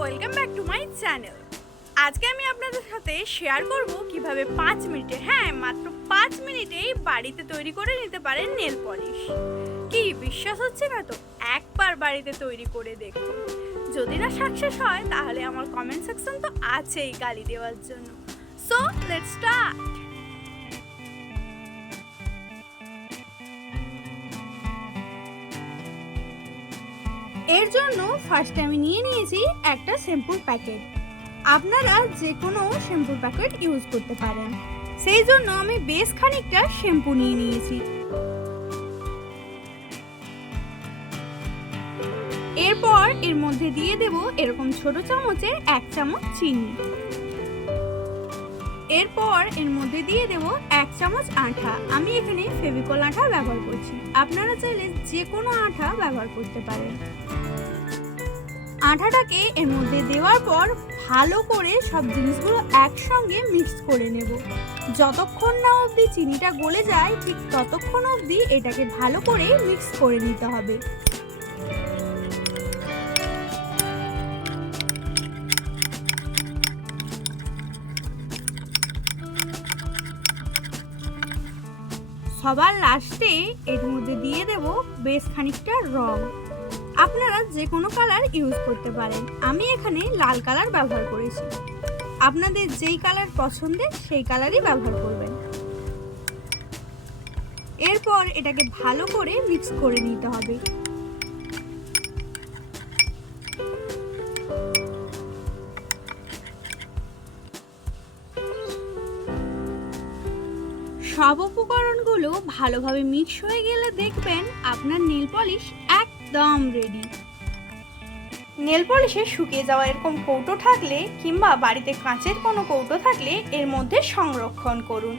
Welcome back to my channel. আজকে আমি আপনাদের সাথে শেয়ার করব কিভাবে 5 মিনিটে, মাত্র 5 মিনিটেই বাড়িতে তৈরি করে নিতে পারেন নেল পলিশ। কি বিশ্বাস হচ্ছে না তো? একবার বাড়িতে তৈরি করে দেখুন। যদি না সাকসেস হয় তাহলে আমার কমেন্ট সেকশন তো আছেই গালি দেওয়ার জন্য। So let's start. এর জন্য ফার্স্টে আমি নিয়ে নিয়েছি একটা শ্যাম্পুর প্যাকেট। আপনারা যে কোনো শ্যাম্পুর প্যাকেট ইউজ করতে পারেন। সেই জন্য আমি বেশ খানিকটা শ্যাম্পু নিয়ে নিয়েছি। এরপর এর মধ্যে দিয়ে দেব এরকম ছোট চামচের 1 চামচ চিনি। এরপর এর মধ্যে দিয়ে দেব 1 চামচ আঠা। আমি এখানে ফেভিকল আঠা ব্যবহার করছি, আপনারা চাইলে যে কোনো আঠা ব্যবহার করতে পারেন। আঠাটাকে এর মধ্যে দেওয়ার পর ভালো করে সব জিনিসগুলো একসঙ্গে মিক্স করে নেব। যতক্ষণ না অবধি চিনিটা গলে যায় ঠিক ততক্ষণ অবধি এটাকে ভালো করে মিক্স করে নিতে হবে। সবার লাস্টে এর মধ্যে দিয়ে দেব বেশ খানিকটা রং। আপনারা যে কোনো কালার ইউজ করতে পারেন, আমি এখানে লাল কালার ব্যবহার করেছি। আপনাদের যেই কালার পছন্দের সেই কালারই ব্যবহার করবেন। এরপর এটাকে ভালো করে মিক্স করে নিতে হবে। সব উপকরণগুলো ভালোভাবে মিক্স হয়ে গেলে দেখবেন আপনার নেল পলিশ একদম রেডি। নেল পলিশে শুকিয়ে যাওয়া এরকম কৌটো থাকলে কিংবা বাড়িতে কাঁচের কোনো কৌটো থাকলে এর মধ্যে সংরক্ষণ করুন।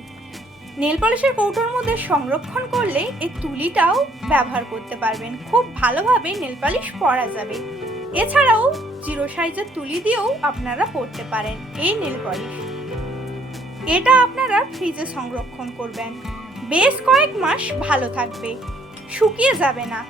নেল পলিশের কৌটোর মধ্যে সংরক্ষণ করলে এর তুলিটাও ব্যবহার করতে পারবেন, খুব ভালোভাবে নেল পলিশ পরা যাবে। এছাড়াও 0 সাইজের তুলি দিয়েও আপনারা পরতে পারেন এই নেল পলিশ। এটা আপনারা ফ্রিজে সংরক্ষণ করবেন, বেশ কয়েক মাস ভালো থাকবে, শুকিয়ে যাবে না।